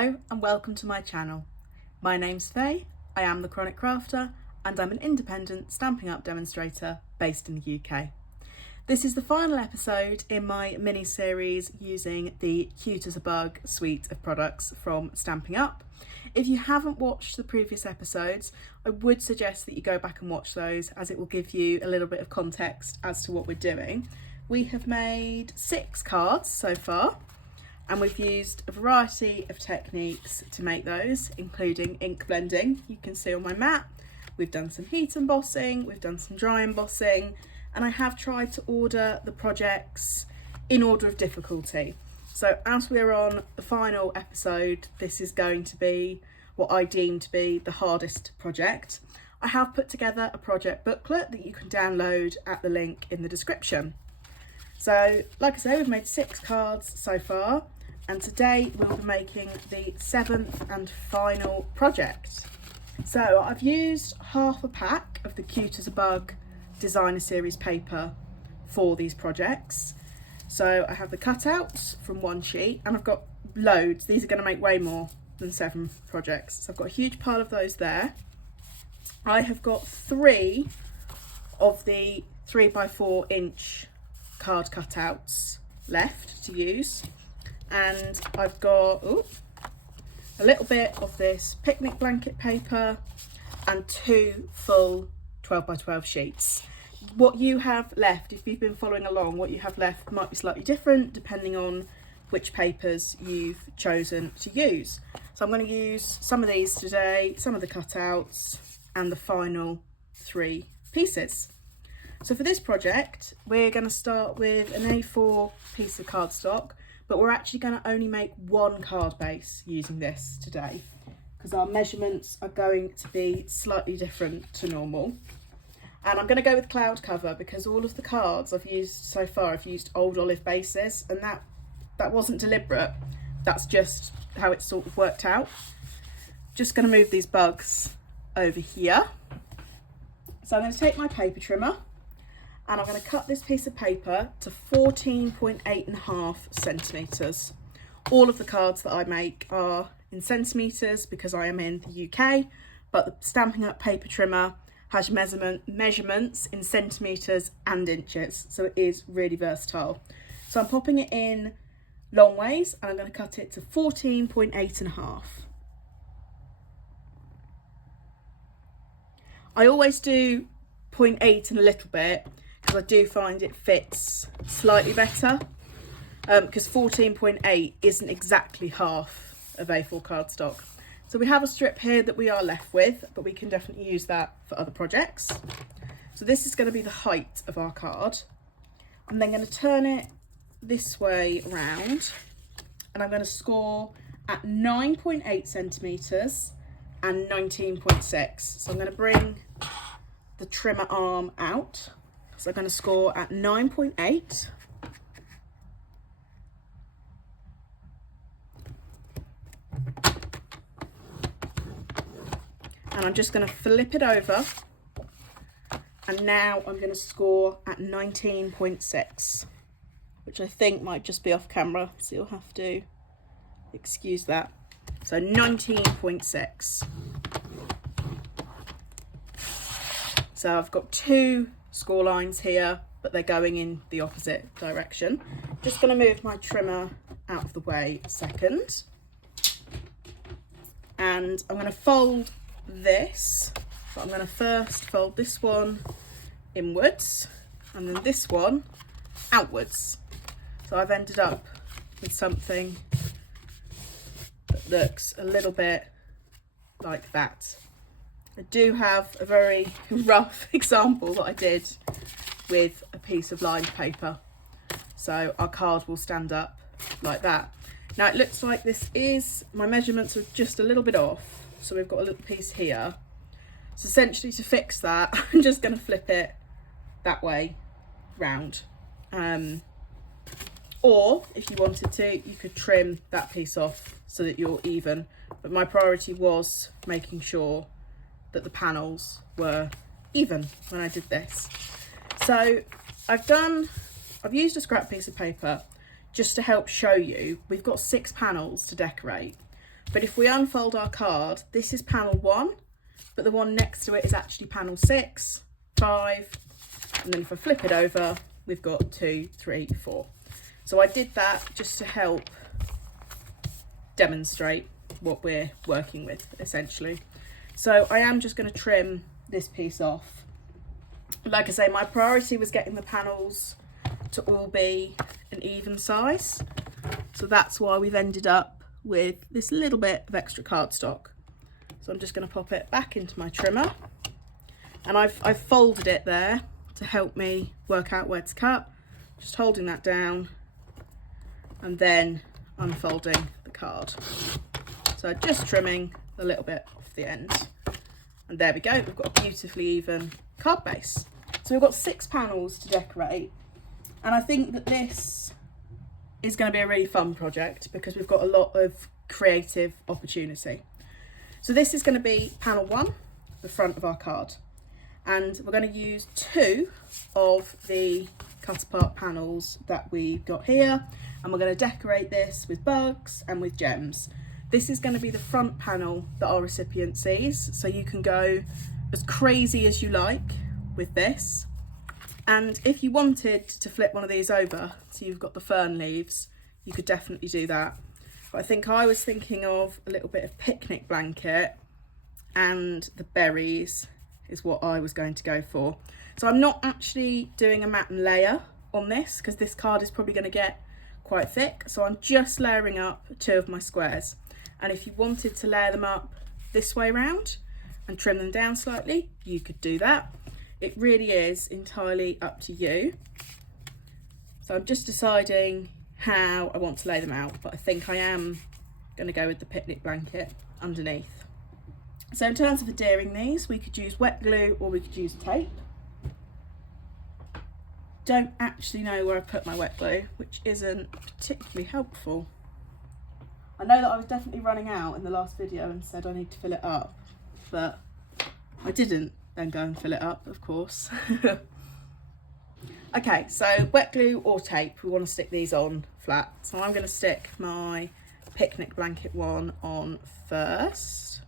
Hello and welcome to my channel. My name's Faye, I am the Chronic Crafter and I'm an independent Stampin' Up demonstrator based in the UK. This is the final episode in my mini-series using the Cute as a Bug suite of products from Stampin' Up. If you haven't watched the previous episodes, I would suggest that you go back and watch those as it will give you a little bit of context as to what we're doing. We have made 6 cards so far. And we've used a variety of techniques to make those, including ink blending. You can see on my mat, we've done some heat embossing, we've done some dry embossing, and I have tried to order the projects in order of difficulty. So as we're on the final episode, this is going to be what I deem to be the hardest project. I have put together a project booklet that you can download at the link in the description. So, like I say, we've made 6 cards so far. And today we'll be making the 7th and final project. So I've used half a pack of the Cute as a Bug designer series paper for these projects. So I have the cutouts from one sheet and I've got loads. These are going to make way more than 7 projects. So I've got a huge pile of those there. I have got 3 of the 3x4 inch card cutouts left to use. And I've got a little bit of this picnic blanket paper and 2 full 12x12 sheets. What you have left, if you've been following along, what you have left might be slightly different depending on which papers you've chosen to use. So I'm going to use some of these today, some of the cutouts and the final 3 pieces. So for this project, we're going to start with an A4 piece of cardstock. But we're actually going to only make 1 card base using this today because our measurements are going to be slightly different to normal. And I'm going to go with cloud cover because all of the cards I've used so far, I've used old olive bases, and that wasn't deliberate. That's just how it sort of worked out. Just going to move these bugs over here. So I'm going to take my paper trimmer. And I'm going to cut this piece of paper to 14.8½ centimetres. All of the cards that I make are in centimetres because I am in the UK, but the Stampin' Up paper trimmer has measurements in centimetres and inches, so it is really versatile. So I'm popping it in long ways and I'm going to cut it to 14.8½. I always do 0.8 and a little bit, because I do find it fits slightly better, because 14.8 isn't exactly half of A4 cardstock. So we have a strip here that we are left with, but we can definitely use that for other projects. So this is going to be the height of our card. I'm then going to turn it this way round and I'm going to score at 9.8 centimetres and 19.6. So I'm going to bring the trimmer arm out. So I'm going to score at 9.8. And I'm just going to flip it over. And now I'm going to score at 19.6, which I think might just be off camera, so you'll have to excuse that. So 19.6. So I've got 2 score lines here, but they're going in the opposite direction. Just going to move my trimmer out of the way a second. And I'm going to fold this, but I'm going to first fold this one inwards and then this one outwards. So I've ended up with something that looks a little bit like that. I do have a very rough example that I did with a piece of lined paper. So our card will stand up like that. Now it looks like my measurements are just a little bit off. So we've got a little piece here. So essentially to fix that, I'm just going to flip it that way round. Or if you wanted to, you could trim that piece off so that you're even. But my priority was making sure that the panels were even when I did this. So I've used a scrap piece of paper just to help show you. We've got 6 panels to decorate. But if we unfold our card, this is panel 1, but the one next to it is actually panel 6, 5, and then if I flip it over, we've got 2, 3, 4. So I did that just to help demonstrate what we're working with, essentially. So I am just going to trim this piece off. Like I say, my priority was getting the panels to all be an even size. So that's why we've ended up with this little bit of extra cardstock. So I'm just going to pop it back into my trimmer, and I've folded it there to help me work out where to cut. Just holding that down and then unfolding the card. So just trimming a little bit off the end. And there we go, we've got a beautifully even card base. So we've got 6 panels to decorate, and I think that this is going to be a really fun project because we've got a lot of creative opportunity. So this is going to be panel 1, the front of our card, and we're going to use 2 of the cut apart panels that we've got here, and we're going to decorate this with bugs and with gems. This is going to be the front panel that our recipient sees, so you can go as crazy as you like with this. And if you wanted to flip one of these over, so you've got the fern leaves, you could definitely do that. But I think I was thinking of a little bit of picnic blanket, and the berries is what I was going to go for. So I'm not actually doing a matte and layer on this because this card is probably going to get quite thick. So I'm just layering up 2 of my squares. And if you wanted to layer them up this way round and trim them down slightly, you could do that. It really is entirely up to you. So I'm just deciding how I want to lay them out, but I think I am going to go with the picnic blanket underneath. So in terms of adhering these, we could use wet glue or we could use tape. Don't actually know where I put my wet glue, which isn't particularly helpful. I know that I was definitely running out in the last video and said I need to fill it up, but I didn't then go and fill it up, of course. Okay, so wet glue or tape, we want to stick these on flat. So I'm going to stick my picnic blanket one on first.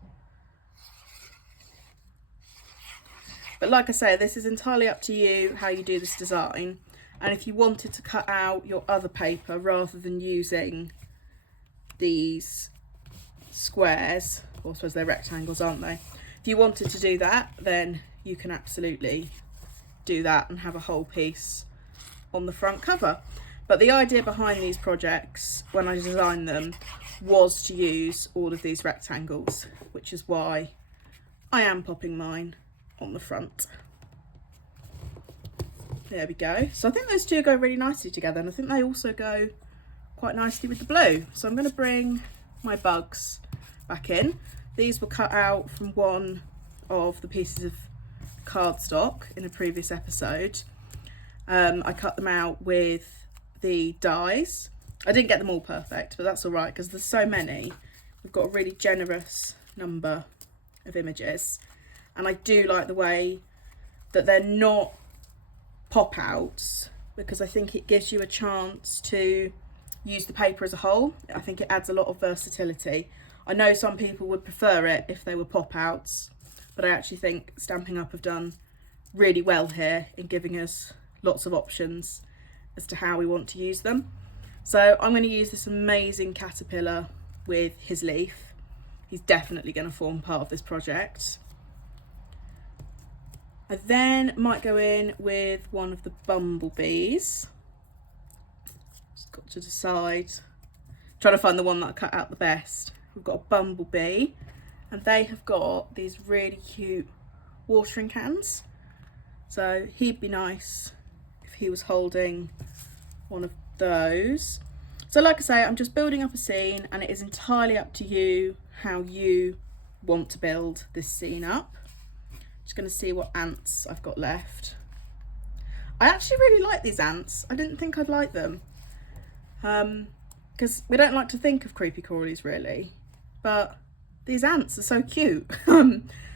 But like I say, this is entirely up to you how you do this design. And if you wanted to cut out your other paper rather than using these squares, or I suppose they're rectangles, aren't they? If you wanted to do that, then you can absolutely do that and have a whole piece on the front cover. But the idea behind these projects when I designed them was to use all of these rectangles, which is why I am popping mine on the front. There we go. So I think those two go really nicely together, and I think they also go quite nicely with the blue. So I'm going to bring my bugs back in. These were cut out from one of the pieces of cardstock in a previous episode. I cut them out with the dies. I didn't get them all perfect, but that's all right because there's so many. We've got a really generous number of images, and I do like the way that they're not pop outs because I think it gives you a chance to use the paper as a whole. I think it adds a lot of versatility. I know some people would prefer it if they were pop outs, but I actually think Stampin' Up have done really well here in giving us lots of options as to how we want to use them. So I'm going to use this amazing caterpillar with his leaf. He's definitely going to form part of this project. I then might go in with one of the bumblebees. Just got to decide. Trying to find the one that I cut out the best. We've got a bumblebee, and they have got these really cute watering cans. So he'd be nice if he was holding one of those. So like I say, I'm just building up a scene, and it is entirely up to you how you want to build this scene up. Just going to see what ants I've got left. I actually really like these ants. I didn't think I'd like them. Because we don't like to think of creepy crawlies really, but these ants are so cute.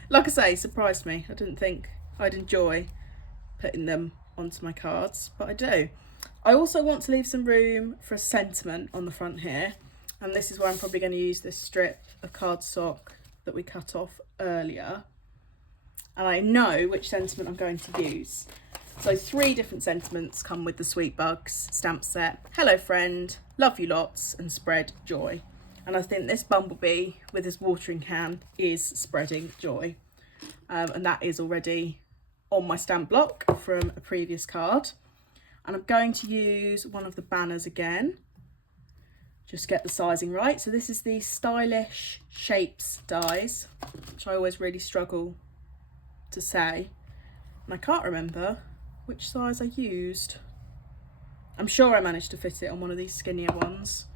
Like I say, surprised me. I didn't think I'd enjoy putting them onto my cards, but I do. I also want to leave some room for a sentiment on the front here, and this is where I'm probably going to use this strip of cardstock that we cut off earlier. And I know which sentiment I'm going to use. So 3 different sentiments come with the Sweet Bugs stamp set: hello friend, love you lots, and spread joy. And I think this bumblebee with his watering can is spreading joy. And that is already on my stamp block from a previous card. And I'm going to use one of the banners again, just get the sizing right. So this is the Stylish Shapes dies, which I always really struggle to say. And I can't remember which size I used. I'm sure I managed to fit it on one of these skinnier ones,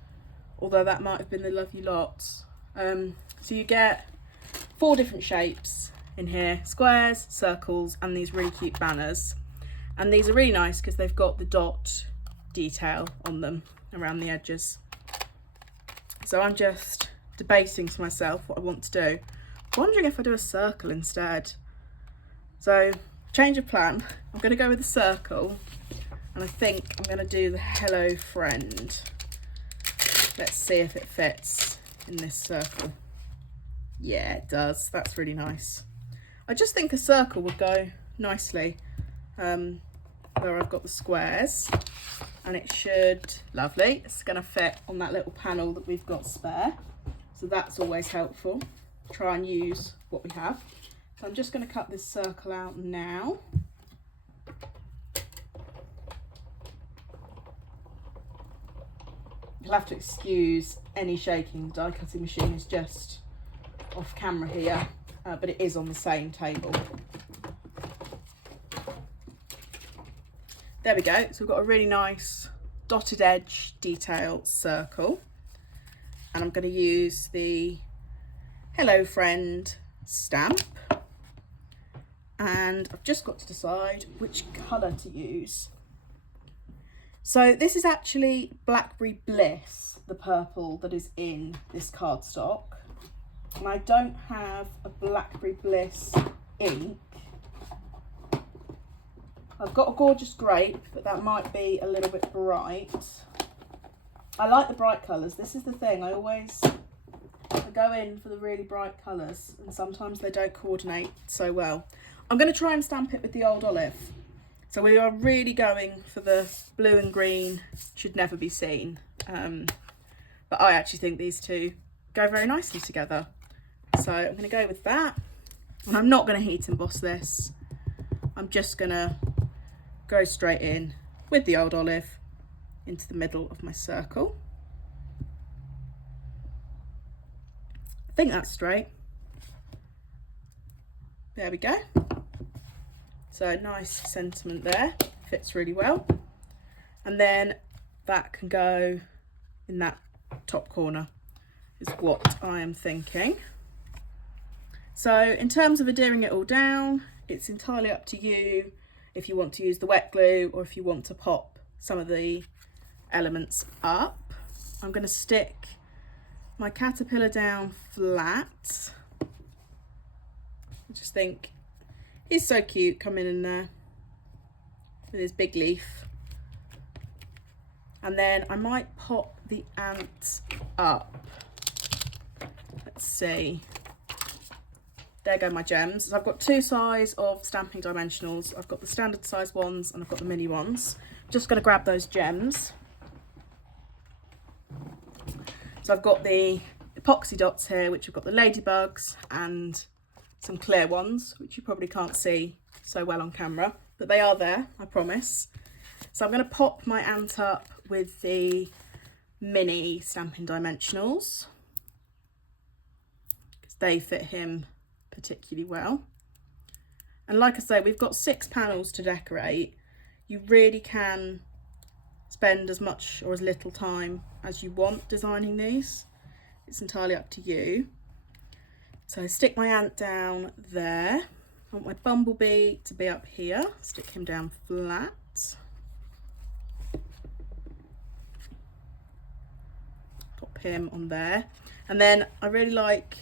although that might have been the Love You Lots. So you get 4 different shapes in here: squares, circles, and these really cute banners. And these are really nice because they've got the dot detail on them around the edges. So I'm just debating to myself what I want to do. I'm wondering if I do a circle instead. So change of plan, I'm going to go with a circle, and I think I'm going to do the hello friend. Let's see if it fits in this circle. Yeah, it does. That's really nice. I just think a circle would go nicely where I've got the squares, and it should, lovely, it's going to fit on that little panel that we've got spare. So that's always helpful. Try and use what we have. So I'm just going to cut this circle out now. You'll have to excuse any shaking. The die cutting machine is just off camera here, but it is on the same table. There we go. So we've got a really nice dotted edge detail circle, and I'm going to use the hello friend stamp, and I've just got to decide which colour to use. So this is actually Blackberry Bliss, the purple that is in this cardstock, and I don't have a Blackberry Bliss ink. I've got a gorgeous grape, but that might be a little bit bright. I like the bright colours. This is the thing, I go in for the really bright colours, and sometimes they don't coordinate so well. I'm going to try and stamp it with the Old Olive. So we are really going for the blue and green, should never be seen. But I actually think these two go very nicely together. So I'm going to go with that. And I'm not going to heat emboss this. I'm just going to go straight in with the Old Olive into the middle of my circle. I think that's straight. There we go. So nice sentiment there, fits really well. And then that can go in that top corner is what I am thinking. So in terms of adhering it all down, it's entirely up to you if you want to use the wet glue or if you want to pop some of the elements up. I'm going to stick my caterpillar down flat. I just think he's so cute coming in there with his big leaf. And then I might pop the ant up. Let's see. There go my gems. So I've got 2 size of stamping dimensionals. I've got the standard size ones and I've got the mini ones. Just going to grab those gems. So I've got the epoxy dots here, which have got the ladybugs and some clear ones, which you probably can't see so well on camera, but they are there, I promise. So I'm going to pop my ant up with the mini stamping dimensionals because they fit him particularly well. And like I say, we've got 6 panels to decorate. You really can spend as much or as little time as you want designing these. It's entirely up to you. So stick my ant down there. I want my bumblebee to be up here. Stick him down flat. Pop him on there. And then I really like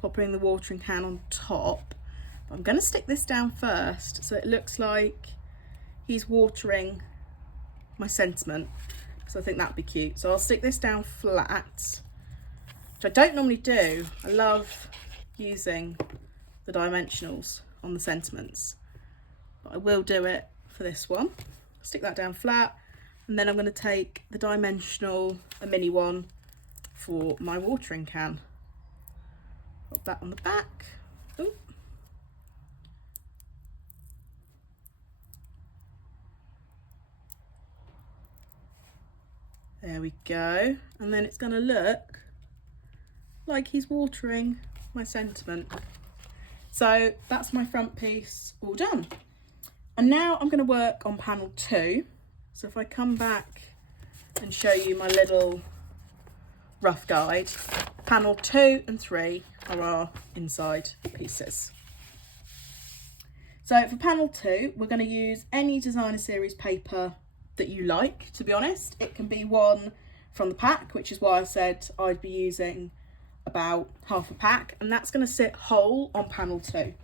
popping the watering can on top. But I'm going to stick this down first so it looks like he's watering my sentiment. because I think that'd be cute. So I'll stick this down flat, which I don't normally do. I love using the dimensionals on the sentiments, but I will do it for this one. Stick that down flat, and then I'm going to take the dimensional, a mini one, for my watering can. Put that on the back. Ooh. There we go. And then it's going to look like he's watering my sentiment. So that's my front piece all done. And now I'm going to work on panel 2. So if I come back and show you my little rough guide, panel 2 and 3 are our inside pieces. So for panel 2, we're going to use any designer series paper that you like, to be honest. It can be one from the pack, which is why I said I'd be using about half a pack, and that's going to sit whole on panel 2.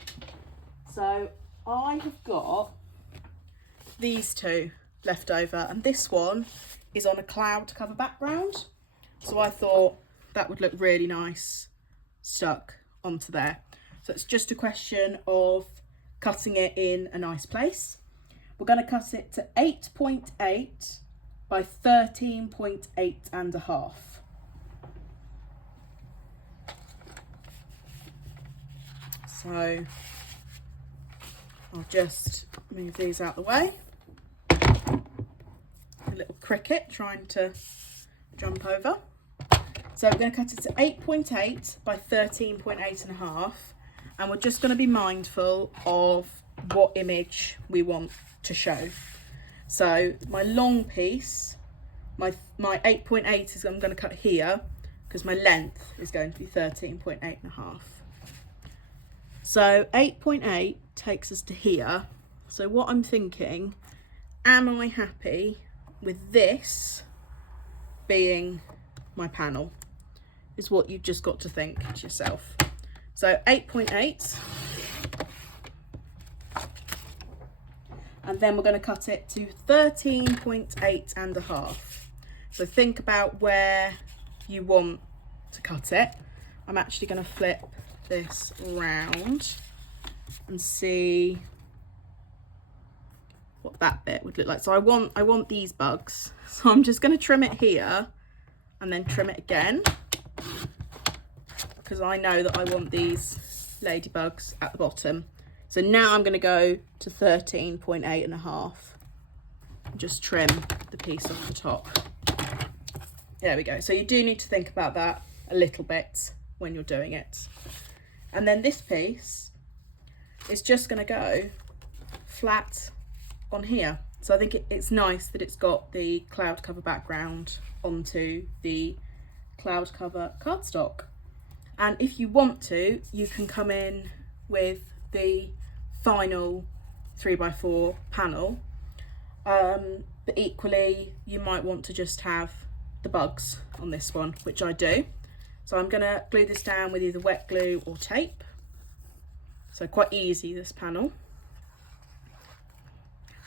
So I have got these two left over, and this one is on a cloud cover background, so I thought that would look really nice stuck onto there. So it's just a question of cutting it in a nice place. We're going to cut it to 8.8 by 13.8 and a half. So I'll just move these out the way. A little cricket trying to jump over. So we're going to cut it to 8.8 by 13.8 and a half. And we're just going to be mindful of what image we want to show. So my long piece, my 8.8 is I'm going to cut here because my length is going to be 13.8 and a half. So 8.8 takes us to here. So what I'm thinking, am I happy with this being my panel, is what you've just got to think to yourself. So 8.8, and then we're going to cut it to 13.8 and a half. So think about where you want to cut it. I'm actually going to flip this round and see what that bit would look like. So I want these bugs, so I'm just going to trim it here and then trim it again, because I know that I want these ladybugs at the bottom. So now I'm going to go to 13.8 and a half. Just trim the piece off the top. There we go. So you do need to think about that a little bit when you're doing it. And then this piece is just going to go flat on here. So I think it's nice that it's got the cloud cover background onto the cloud cover cardstock. And if you want to, you can come in with the final 3x4 panel, but equally you might want to just have the bugs on this one, which I do. So I'm going to glue this down with either wet glue or tape. So quite easy, this panel.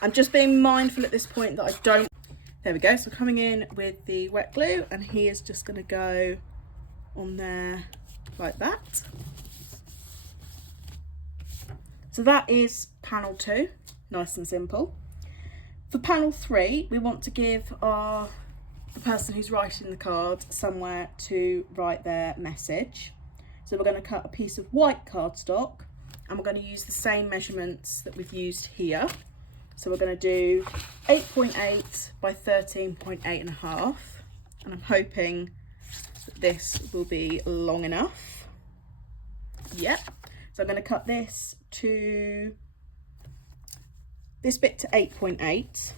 I'm just being mindful at this point that I don't, there we go. So coming in with the wet glue, and he is just going to go on there like that. So that is panel 2, nice and simple. For panel 3, we want to give the person who's writing the card somewhere to write their message. So we're going to cut a piece of white cardstock, and we're going to use the same measurements that we've used here. So we're going to do 8.8 by 13.8 and a half, and I'm hoping that this will be long enough. Yep. So I'm going to cut this bit to 8.8.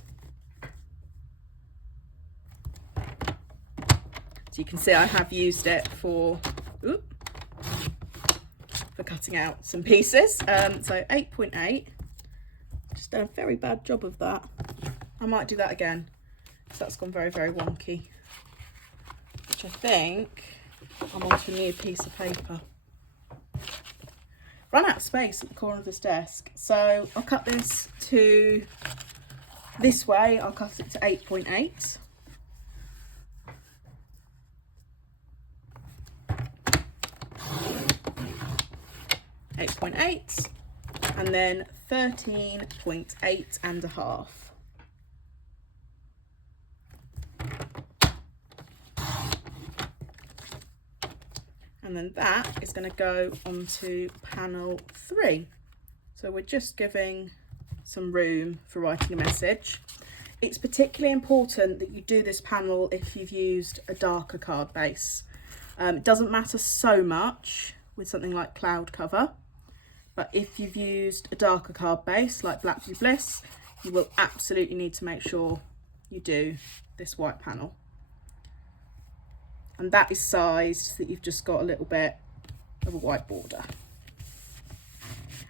So you can see I have used it for cutting out some pieces. So 8.8. Just done a very bad job of that. I might do that again, because that's gone very, very wonky. Which I think I'm onto a new piece of paper. Run out of space at the corner of this desk, so I'll cut this to this way. I'll cut it to 8.8, 8.8 and then 13.8 and a half. And then that is going to go onto panel 3. So we're just giving some room for writing a message. It's particularly important that you do this panel if you've used a darker card base. It doesn't matter so much with something like cloud cover, but if you've used a darker card base like Black Blue Bliss, you will absolutely need to make sure you do this white panel. And that is sized so that you've just got a little bit of a white border.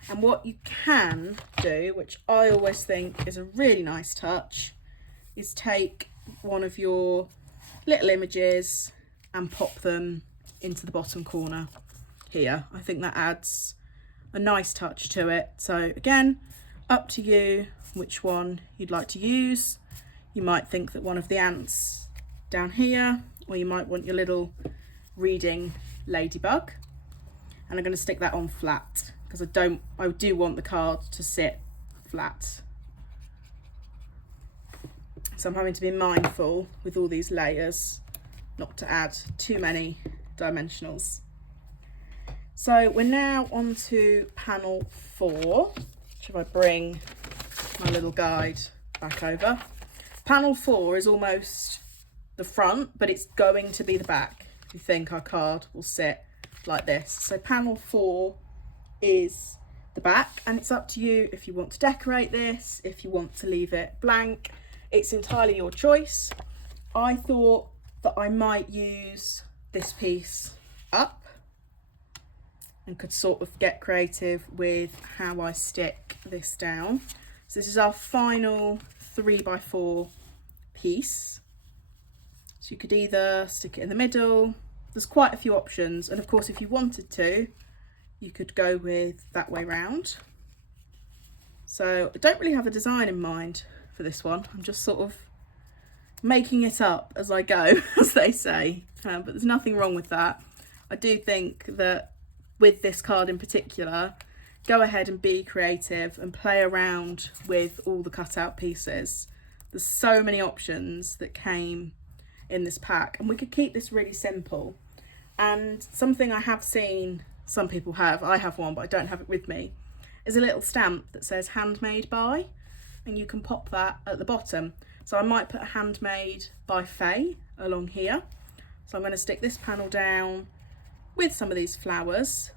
And what you can do, which I always think is a really nice touch, is take one of your little images and pop them into the bottom corner here. I think that adds a nice touch to it. So again, up to you which one you'd like to use. You might think that one of the ants down here, or you might want your little reading ladybug. And I'm going to stick that on flat because I do want the card to sit flat. So I'm having to be mindful with all these layers not to add too many dimensionals. So we're now on to panel 4. Should I bring my little guide back over? Panel 4 is almost the front, but it's going to be the back. If you think our card will sit like this. So panel 4 is the back, and it's up to you if you want to decorate this, if you want to leave it blank. It's entirely your choice. I thought that I might use this piece up and could sort of get creative with how I stick this down. So this is our final 3x4 piece. So you could either stick it in the middle. There's quite a few options, and of course if you wanted to, you could go with that way round. So I don't really have a design in mind for this one. I'm just sort of making it up as I go, as they say, but there's nothing wrong with that. I do think that with this card in particular, go ahead and be creative and play around with all the cutout pieces. There's so many options that came in this pack, and we could keep this really simple. And something I have seen some people have, I have one but I don't have it with me, is a little stamp that says handmade by, and you can pop that at the bottom. So I might put a handmade by Faye along here. So I'm going to stick this panel down with some of these flowers,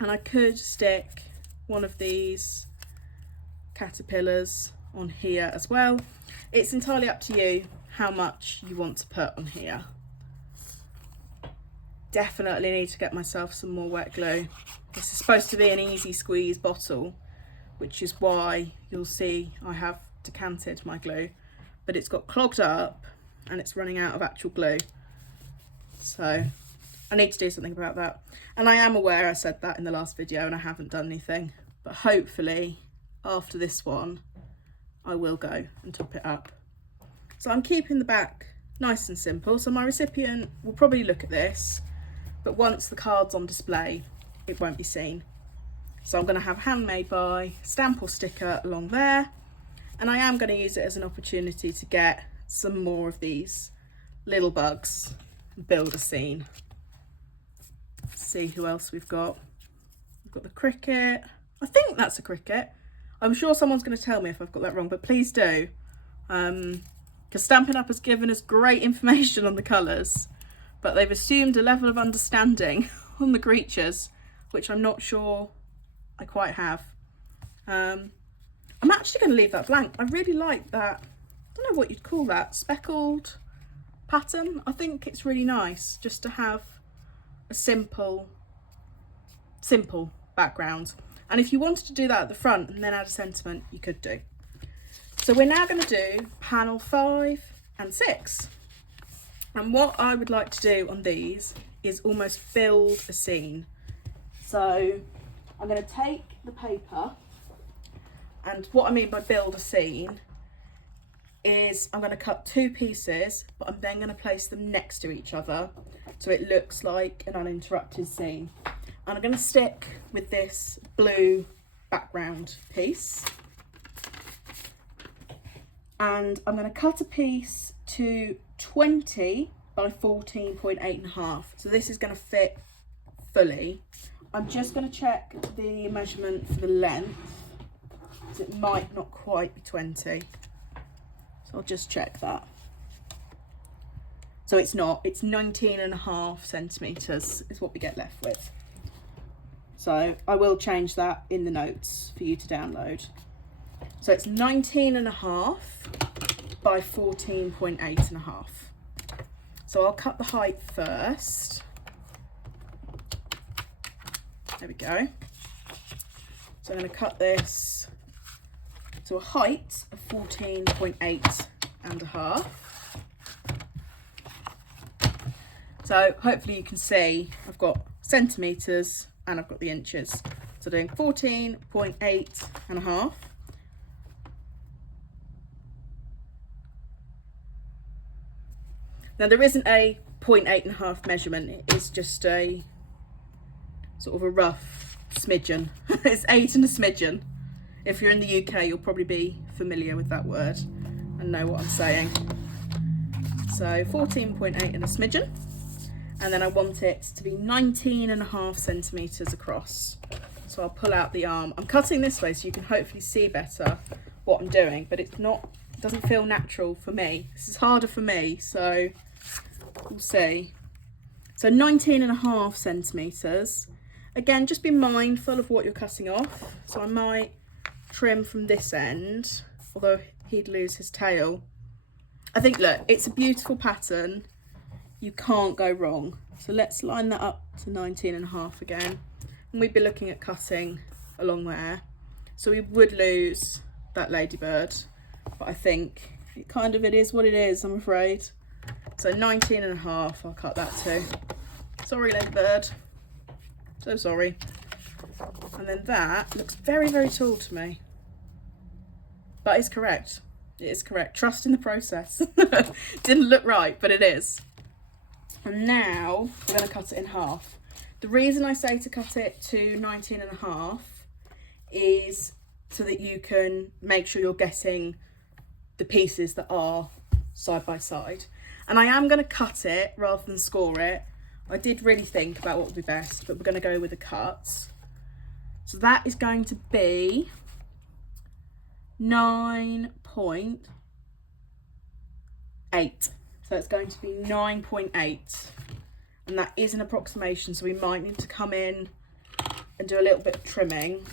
and I could stick one of these caterpillars on here as well. It's entirely up to you how much you want to put on here. Definitely need to get myself some more wet glue. This is supposed to be an easy squeeze bottle, which is why you'll see I have decanted my glue, but it's got clogged up and it's running out of actual glue. So I need to do something about that. And I am aware I said that in the last video and I haven't done anything, but hopefully after this one I will go and top it up. So I'm keeping the back nice and simple. So my recipient will probably look at this, but once the card's on display, it won't be seen. So I'm going to have handmade by stamp or sticker along there. And I am going to use it as an opportunity to get some more of these little bugs and build a scene. Let's see who else we've got. We've got the cricket. I think that's a cricket. I'm sure someone's going to tell me if I've got that wrong, but please do. Because Stampin' Up has given us great information on the colours, but they've assumed a level of understanding on the creatures, which I'm not sure I quite have. I'm actually going to leave that blank. I really like that, I don't know what you'd call that, speckled pattern. I think it's really nice just to have a simple background. And if you wanted to do that at the front and then add a sentiment, you could do. So we're now going to do panel 5 and 6. And what I would like to do on these is almost build a scene. So I'm going to take the paper, and what I mean by build a scene is I'm going to cut 2 pieces, but I'm then going to place them next to each other so it looks like an uninterrupted scene. and I'm going to stick with this blue background piece. And I'm going to cut a piece to 20 by 14.8.5. So this is going to fit fully. I'm just going to check the measurement for the length, because it might not quite be 20. So I'll just check that. So it's not, it's 19.5 centimetres is what we get left with. So I will change that in the notes for you to download. So it's 19.5 by 14.8.5. So I'll cut the height first. There we go. So I'm going to cut this to a height of 14.8.5. So hopefully you can see I've got centimetres and I've got the inches. So doing 14.8.5. Now there isn't a 0.8.5 measurement, it is just a sort of a rough smidgen. It's 8 and a smidgen. If you're in the UK, you'll probably be familiar with that word and know what I'm saying. So 14.8 and a smidgen. And then I want it to be 19.5 centimetres across. So I'll pull out the arm. I'm cutting this way so you can hopefully see better what I'm doing, but it's not, it doesn't feel natural for me. This is harder for me, so we'll see. So 19.5 centimetres. Again, just be mindful of what you're cutting off. So I might trim from this end, although he'd lose his tail. I think, look, it's a beautiful pattern. You can't go wrong. So let's line that up to 19.5 again. And we'd be looking at cutting along there. So we would lose that ladybird, but I think it is what it is, I'm afraid. So 19.5, I'll cut that too. Sorry, ladybird. So sorry. And then that looks very, very tall to me. But it's correct. It is correct. Trust in the process. Didn't look right, but it is. And now we're going to cut it in half. The reason I say to cut it to 19.5 is so that you can make sure you're getting the pieces that are side by side. And I am going to cut it rather than score it. I did really think about what would be best, but we're going to go with the cuts. So that is going to be 9.8. So it's going to be 9.8. And that is an approximation, so we might need to come in and do a little bit of trimming.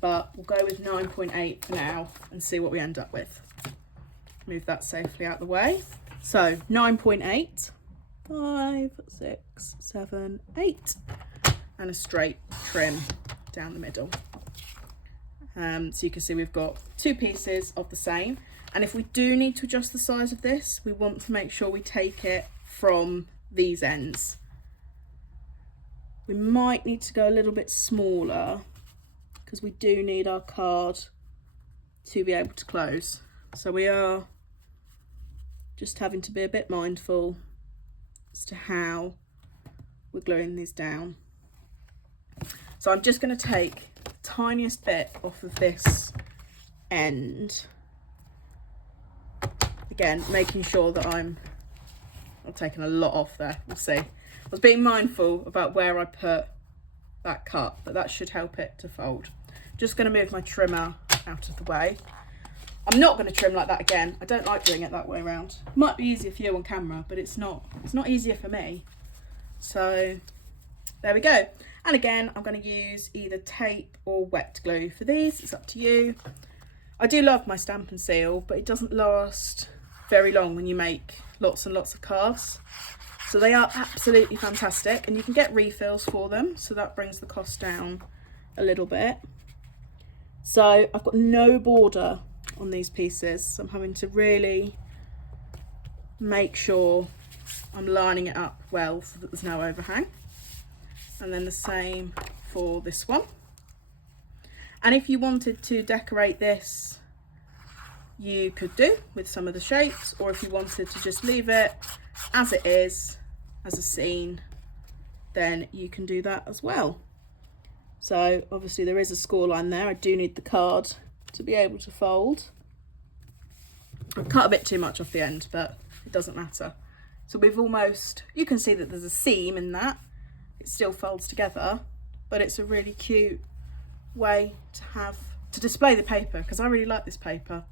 But we'll go with 9.8 for now and see what we end up with. Move that safely out the way. So 9.8, 5, 6, 7, 8, and a straight trim down the middle. So you can see we've got two pieces of the same. And if we do need to adjust the size of this, we want to make sure we take it from these ends. We might need to go a little bit smaller because we do need our card to be able to close. So we are just having to be a bit mindful as to how we're gluing these down. So I'm just going to take the tiniest bit off of this end. Again, making sure that I'm taking a lot off there, we'll see. I was being mindful about where I put that cut, but that should help it to fold. Just going to move my trimmer out of the way. I'm not going to trim like that again. I don't like doing it that way around. It might be easier for you on camera, but it's not easier for me. So there we go. And again, I'm going to use either tape or wet glue for these. It's up to you. I do love my stamp and seal, but it doesn't last very long when you make lots and lots of cards. So they are absolutely fantastic, and you can get refills for them, so that brings the cost down a little bit. So I've got no border on these pieces, so I'm having to really make sure I'm lining it up well so that there's no overhang. And then the same for this one. And if you wanted to decorate this, you could do with some of the shapes, or if you wanted to just leave it as it is, as a scene, then you can do that as well. So obviously there is a score line there. I do need the card to be able to fold. I've cut a bit too much off the end, but it doesn't matter. So we've almost, you can see that there's a seam in that. It still folds together, but it's a really cute way to display the paper, because I really like this paper.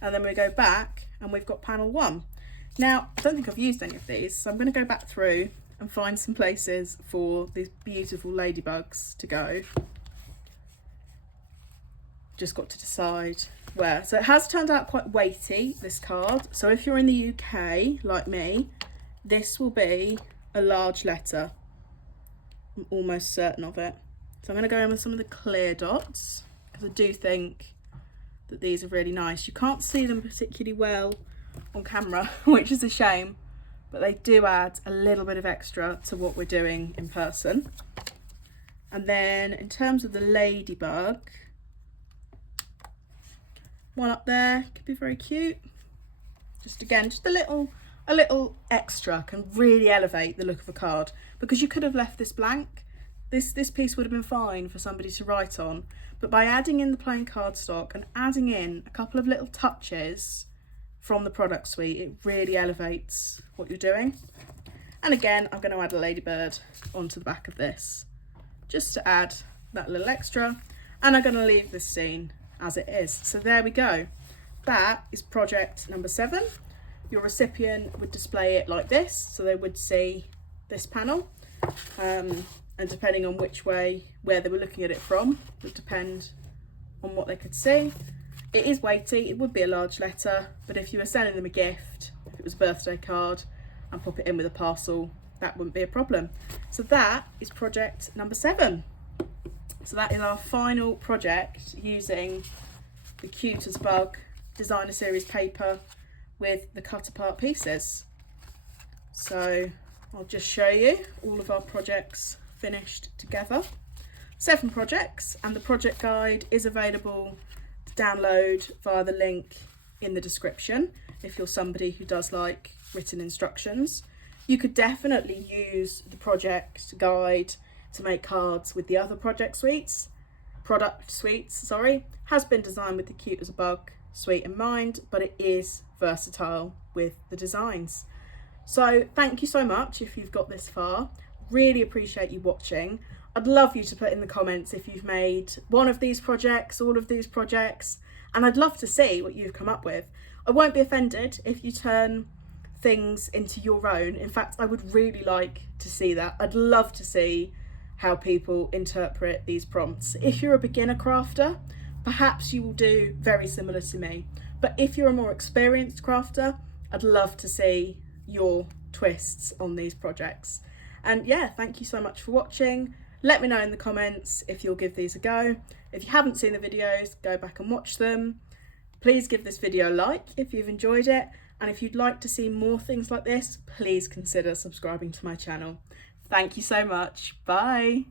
And then we go back and we've got panel 1. Now, I don't think I've used any of these, so I'm going to go back through and find some places for these beautiful ladybugs to go. Just got to decide where. So it has turned out quite weighty, this card. So if you're in the UK, like me, this will be a large letter. I'm almost certain of it. So I'm going to go in with some of the clear dots, because I do think that these are really nice. You can't see them particularly well on camera, which is a shame, but they do add a little bit of extra to what we're doing in person. And then in terms of the ladybug, one up there could be very cute. Just again, just a little extra can really elevate the look of a card, because you could have left this blank. This piece would have been fine for somebody to write on, but by adding in the plain cardstock and adding in a couple of little touches from the product suite, it really elevates what you're doing. And again, I'm going to add a ladybird onto the back of this, just to add that little extra, and I'm going to leave this scene as it is. So there we go. That is project number 7. Your recipient would display it like this, so they would see this panel, and depending on where they were looking at it from, would depend on what they could see. It is weighty, it would be a large letter, but if you were sending them a gift, if it was a birthday card, and pop it in with a parcel, that wouldn't be a problem. So that is project number 7. So that is our final project using the Cute as Bug designer series paper with the cut apart pieces. So I'll just show you all of our projects finished together. 7 projects, and the project guide is available to download via the link in the description if you're somebody who does like written instructions. You could definitely use the project guide to make cards with the other product suites, has been designed with the Cute as a Bug suite in mind, but it is versatile with the designs. So thank you so much if you've got this far. Really appreciate you watching. I'd love you to put in the comments if you've made one of these projects, all of these projects, and I'd love to see what you've come up with. I won't be offended if you turn things into your own. In fact, I would really like to see that. I'd love to see how people interpret these prompts. If you're a beginner crafter, perhaps you will do very similar to me. But if you're a more experienced crafter, I'd love to see your twists on these projects. And yeah, thank you so much for watching. Let me know in the comments if you'll give these a go. If you haven't seen the videos, go back and watch them. Please give this video a like if you've enjoyed it. And if you'd like to see more things like this, please consider subscribing to my channel. Thank you so much. Bye.